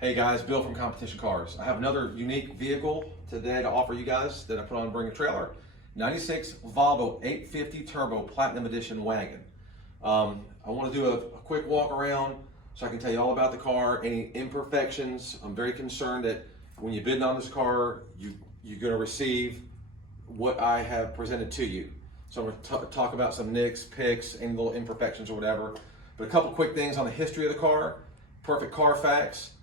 Hey guys, Bill from Competition Cars. I have another unique vehicle today to offer you guys that I put on Bring a Trailer. 96 Volvo 850 Turbo Platinum Edition wagon. I want to do a quick walk around so I can tell you all about the car, any imperfections. I'm very concerned that when you bid on this car, you're going to receive what I have presented to you. So I'm going to talk about some nicks, picks, any little imperfections or whatever. But a couple quick things on the history of the car, perfect Carfax.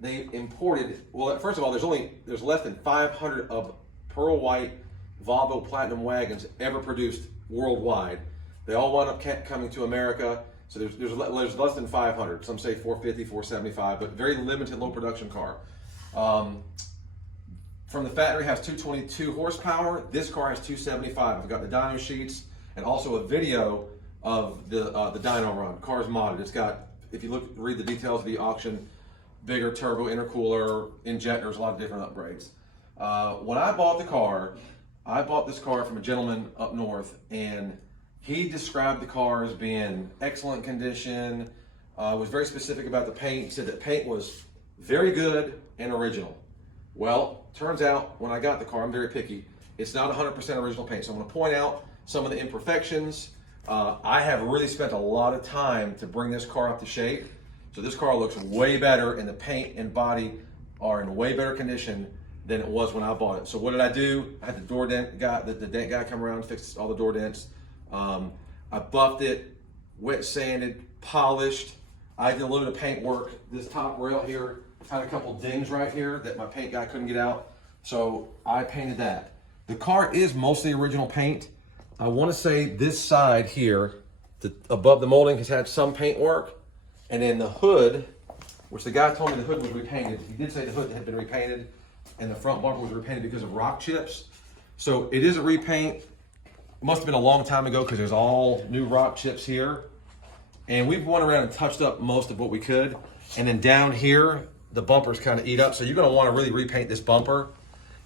They imported, well, first of all, there's less than 500 of pearl white Volvo Platinum wagons ever produced worldwide. They all wound up coming to America, so there's less than 500. Some say 450, 475, but very limited low production car. From the factory, has 222 horsepower. This car has 275. I've got the dyno sheets and also a video of the dyno run. Car's modded. It's got, if you read the details of the auction, bigger turbo intercooler, injectors, a lot of different upgrades. When I bought the car, I bought this car from a gentleman up north, and he described the car as being excellent condition, was very specific about the paint. He said that paint was very good and original. Well, turns out when I got the car, I'm very picky, it's not 100% original paint. So I'm gonna point out some of the imperfections. I have really spent a lot of time to bring this car up to shape. So this car looks way better, and the paint and body are in way better condition than it was when I bought it. So what did I do? I had the door dent guy, the dent guy come around and fix all the door dents. I buffed it, wet sanded, polished. I did a little bit of paint work. This top rail here had a couple dings right here that my paint guy couldn't get out. So I painted that. The car is mostly original paint. I want to say this side here, above the molding, has had some paint work. And then the hood, which the guy told me the hood was repainted. He did say the hood had been repainted, and the front bumper was repainted because of rock chips. So it is a repaint. It must have been a long time ago because there's all new rock chips here. And we've went around and touched up most of what we could. And then down here, the bumpers kind of eat up. So you're gonna wanna really repaint this bumper.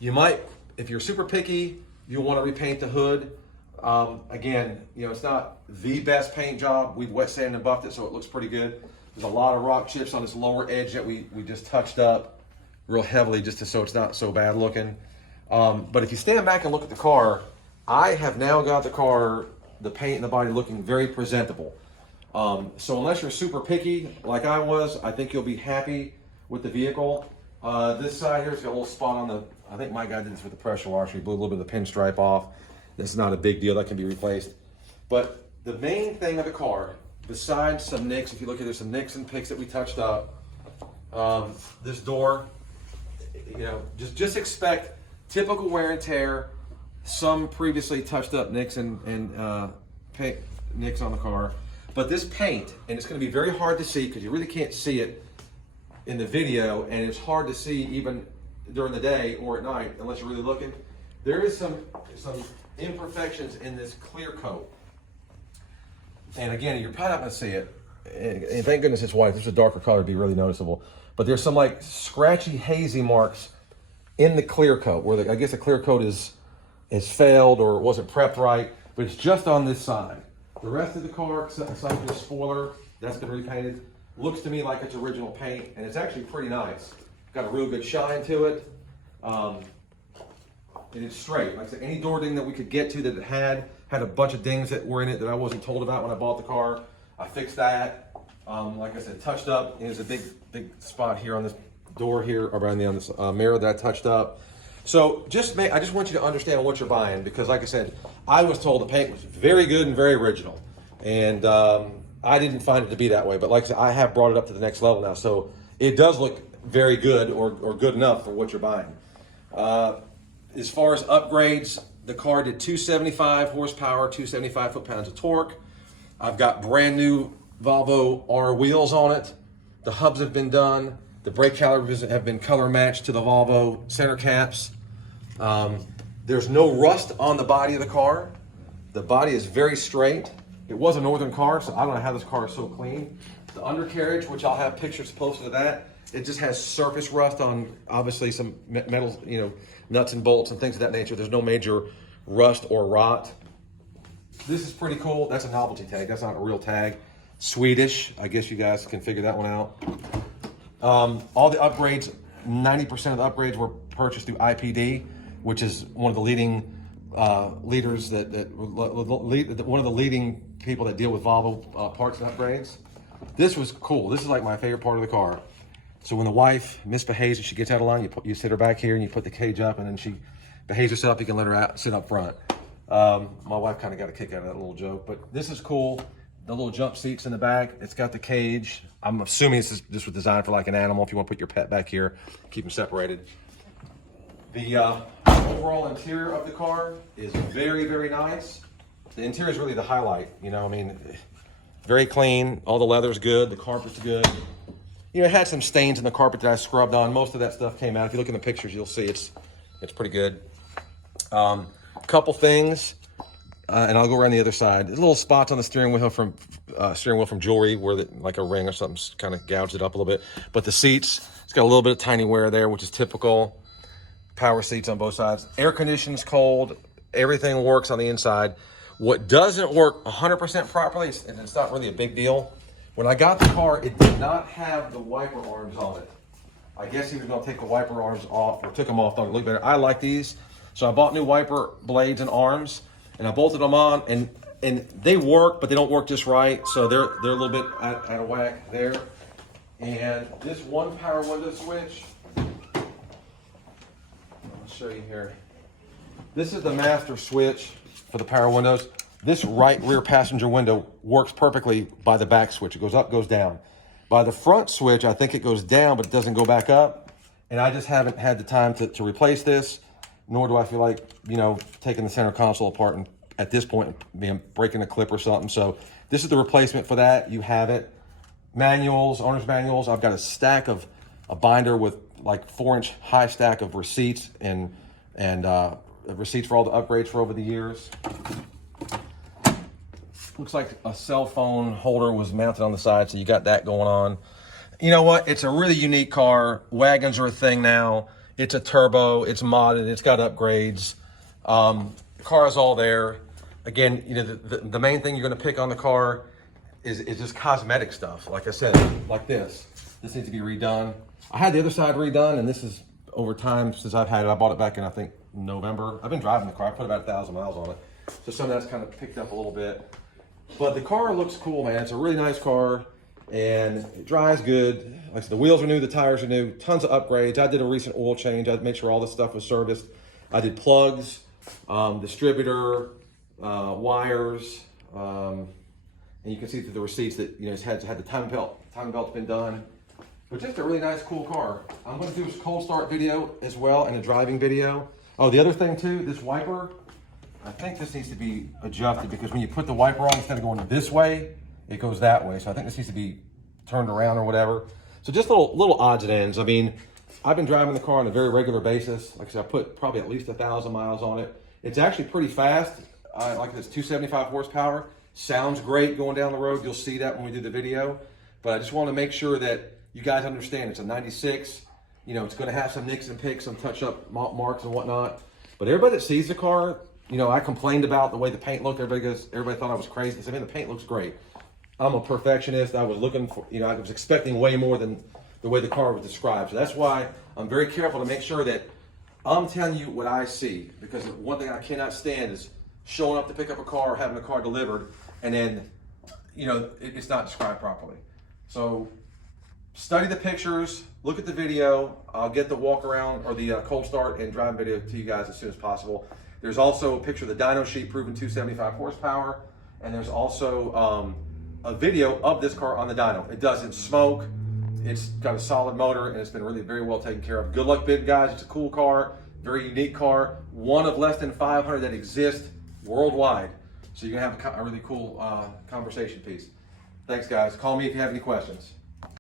You might, if you're super picky, you'll wanna repaint the hood. Again, it's not the best paint job. We've wet sanded and buffed it so it looks pretty good. There's a lot of rock chips on this lower edge that we just touched up real heavily so it's not so bad looking. But if you stand back and look at the car, I have now got the car, the paint and the body looking very presentable. So unless you're super picky like I was, I think you'll be happy with the vehicle. This side here's got a little spot on I think my guy did this with the pressure washer. He blew a little bit of the pinstripe off. This is not a big deal, that can be replaced. But the main thing of the car, besides some nicks, if you look at there's some nicks and picks that we touched up. This door, just expect typical wear and tear, some previously touched up nicks and paint nicks on the car. But this paint, and it's gonna be very hard to see because you really can't see it in the video, and it's hard to see even during the day or at night unless you're really looking. There is some imperfections in this clear coat. And again, you're probably not gonna see it. And thank goodness it's white. If it's a darker color, it'd be really noticeable. But there's some like scratchy, hazy marks in the clear coat where I guess the clear coat is failed or wasn't prepped right, but it's just on this side. The rest of the car, aside from the spoiler, that's been repainted, looks to me like it's original paint, and it's actually pretty nice. Got a real good shine to it. And it's straight. Like I said, any door ding that we could get to that it had a bunch of dings that were in it that I wasn't told about when I bought the car. I fixed that. Like I said, touched up. There's a big spot here on this door here, around on this mirror that I touched up. So I just want you to understand what you're buying, because like I said, I was told the paint was very good and very original. And I didn't find it to be that way. But like I said, I have brought it up to the next level now. So it does look very good or good enough for what you're buying. As far as upgrades, the car did 275 horsepower, 275 foot-pounds of torque. I've got brand new Volvo R wheels on it. The hubs have been done. The brake calipers have been color matched to the Volvo center caps. There's no rust on the body of the car. The body is very straight. It was a northern car, so I don't know how this car is so clean. The undercarriage, which I'll have pictures posted of that, it just has surface rust on, obviously, some metals, nuts and bolts and things of that nature. There's no major rust or rot. This is pretty cool. That's a novelty tag. That's not a real tag. Swedish. I guess you guys can figure that one out. All the upgrades, 90% of the upgrades were purchased through IPD, which is one of the leading leaders one of the leading people that deal with Volvo parts and upgrades. This was cool. This is like my favorite part of the car. So when the wife misbehaves and she gets out of line, you sit her back here and you put the cage up, and then she behaves herself, you can let her sit up front. My wife kind of got a kick out of that little joke, but this is cool. The little jump seats in the back. It's got the cage. I'm assuming this was designed for like an animal. If you want to put your pet back here, keep them separated. The overall interior of the car is very, very nice. The interior is really the highlight. You know, I mean, very clean. All the leather's good. The carpet's good. You know, it had some stains in the carpet that I scrubbed on. Most of that stuff came out. If you look in the pictures, you'll see it's pretty good. Couple things, and I'll go around the other side. There's little spots on the steering wheel from jewelry, where like a ring or something kind of gouged it up a little bit. But the seats, it's got a little bit of tiny wear there, which is typical. Power seats on both sides. Air conditioning's cold. Everything works on the inside. What doesn't work 100% properly, and it's not really a big deal. When I got the car, it did not have the wiper arms on it. I guess he was going to take the wiper arms off, or took them off, thought it looked better. I like these, so I bought new wiper blades and arms, and I bolted them on, and they work, but they don't work just right, so they're a little bit out of whack there. And this one power window switch, I'll show you here. This is the master switch for the power windows. This right rear passenger window works perfectly by the back switch. It goes up, goes down. By the front switch, I think it goes down, but it doesn't go back up. And I just haven't had the time to replace this, nor do I feel like, you know, taking the center console apart and at this point, breaking a clip or something. So this is the replacement for that. You have it. Manuals, owner's manuals. I've got a binder with like 4-inch high stack of receipts and receipts for all the upgrades for over the years. Looks like a cell phone holder was mounted on the side, so you got that going on. You know what? It's a really unique car. Wagons are a thing now. It's a turbo. It's modded. It's got upgrades. The car is all there. Again, you know, the main thing you're going to pick on the car is just cosmetic stuff. Like I said, like this. This needs to be redone. I had the other side redone, and this is over time since I've had it. I bought it back in, I think, November. I've been driving the car. I put about 1,000 miles on it. So some of that's kind of picked up a little bit. But the car looks cool, man. It's a really nice car, and it drives good. Like I said, the wheels are new, the tires are new, tons of upgrades. I did a recent oil change. I had to make sure all this stuff was serviced. I did plugs, distributor, wires, and you can see through the receipts that, you know, it's had the timing belt's been done. But just a really nice, cool car. I'm going to do a cold start video as well, and a driving video. Oh, the other thing too, this wiper, I think this needs to be adjusted, because when you put the wiper on, instead of going this way, it goes that way. So I think this needs to be turned around or whatever. So just little odds and ends. I mean, I've been driving the car on a very regular basis. Like I said, I put probably at least 1,000 miles on it. It's actually pretty fast. Like this 275 horsepower. Sounds great going down the road. You'll see that when we do the video. But I just want to make sure that you guys understand it's a 96. You know, it's going to have some nicks and picks, some touch-up marks and whatnot. But everybody that sees the car, you know, I complained about the way the paint looked. Everybody thought I was crazy. I mean, the paint looks great. I'm a perfectionist. I was looking for, you know, I was expecting way more than the way the car was described. So that's why I'm very careful to make sure that I'm telling you what I see. Because one thing I cannot stand is showing up to pick up a car or having a car delivered, and then, you know, it's not described properly. So study the pictures, look at the video. I'll get the walk around or the cold start and driving video to you guys as soon as possible. There's also a picture of the dyno sheet proving 275 horsepower. And there's also a video of this car on the dyno. It doesn't smoke. It's got a solid motor, and it's been really very well taken care of. Good luck bidding, guys. It's a cool car, very unique car. One of less than 500 that exist worldwide. So you're gonna have a really cool conversation piece. Thanks, guys. Call me if you have any questions.